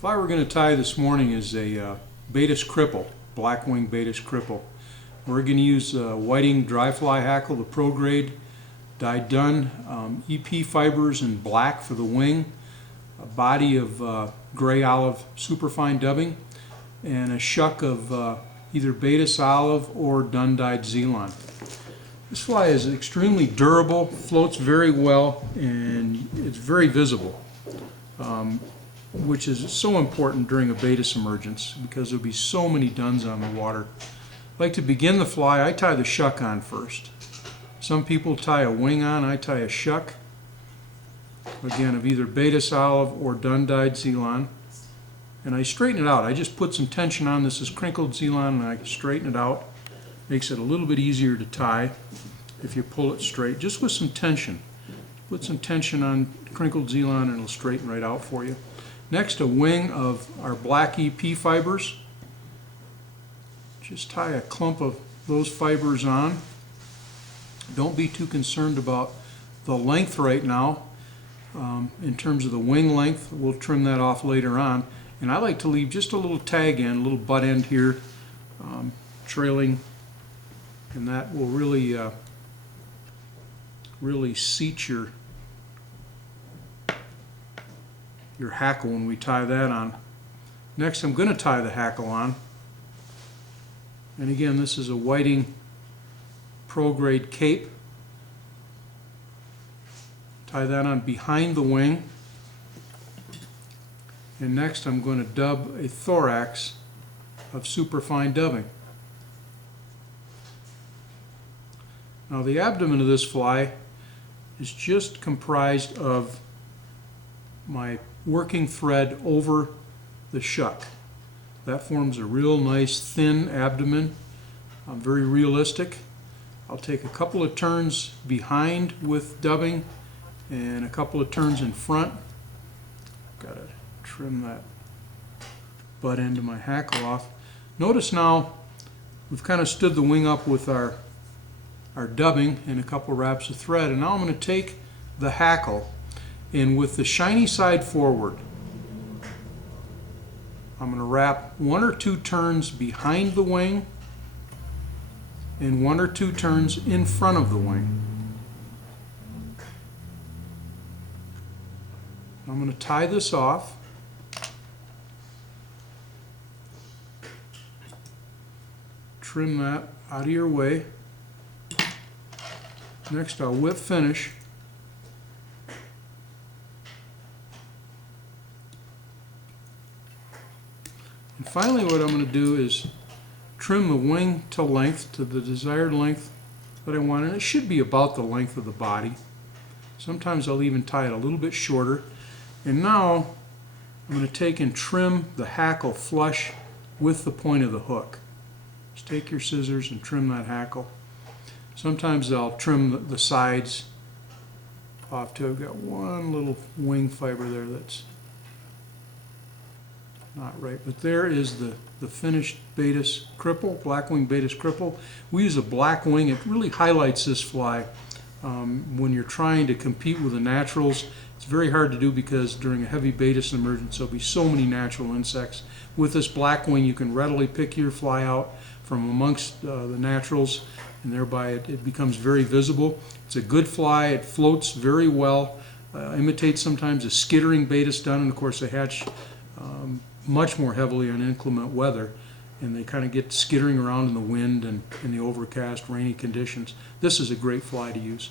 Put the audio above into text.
fly we're going to tie this morning is a Baetis Cripple, black-wing Baetis Cripple. We're going to use whiting dry fly hackle, the pro grade, dyed done, EP fibers in black for the wing, a body of gray olive superfine dubbing, and a shuck of either Baetis olive or dun dyed Zealand. This fly is extremely durable, floats very well, and it's very visible, which is so important during a Baetis emergence because there'll be so many duns on the water. I like to begin the fly. I tie the shuck on first. Some people tie a wing on. I tie a shuck, again, of either Baetis olive or dun dyed Zealand, and I straighten it out. I just put some tension on. This is crinkled Zealand, and I straighten it out. Makes it a little bit easier to tie if you pull it straight, just with some tension. Put some tension on crinkled Zealand and it'll straighten right out for you. Next, a wing of our black EP fibers. Just tie a clump of those fibers on. Don't be too concerned about the length right now. In terms of the wing length, we'll trim that off later on. And I like to leave just a little tag end, a little butt end here, trailing, and that will really seat your hackle when we tie that on. Next, I'm going to tie the hackle on. And again, this is a whiting pro grade cape. Tie that on behind the wing. And next I'm going to dub a thorax of superfine dubbing. Now the abdomen of this fly is just comprised of my working thread over the shuck. That forms a real nice thin abdomen, very realistic. I'll take a couple of turns behind with dubbing and a couple of turns in front. Got to trim that butt end of my hackle off. Notice now we've kind of stood the wing up with our dubbing and a couple wraps of thread, and now I'm going to take the hackle and with the shiny side forward I'm going to wrap one or two turns behind the wing and one or two turns in front of the wing. I'm going to tie this off. Trim that out of your way. Next, I'll whip finish. And finally, what I'm going to do is trim the wing to length, to the desired length that I want, and it should be about the length of the body. Sometimes I'll even tie it a little bit shorter. And now I'm going to take and trim the hackle flush with the point of the hook. Just take your scissors and trim that hackle. Sometimes I'll trim the sides off too. I've got one little wing fiber there that's not right, but there is the finished Baetis Cripple, black-wing Baetis Cripple. We use a black wing. It really highlights this fly when you're trying to compete with the naturals. It's very hard to do because during a heavy Baetis emergence there'll be so many natural insects. With this black wing you can readily pick your fly out from amongst the naturals, and thereby it becomes very visible. It's a good fly. It floats very well, imitates sometimes a skittering Baetis dun, and of course they hatch much more heavily on inclement weather, and they kind of get skittering around in the wind and in the overcast, rainy conditions. This is a great fly to use.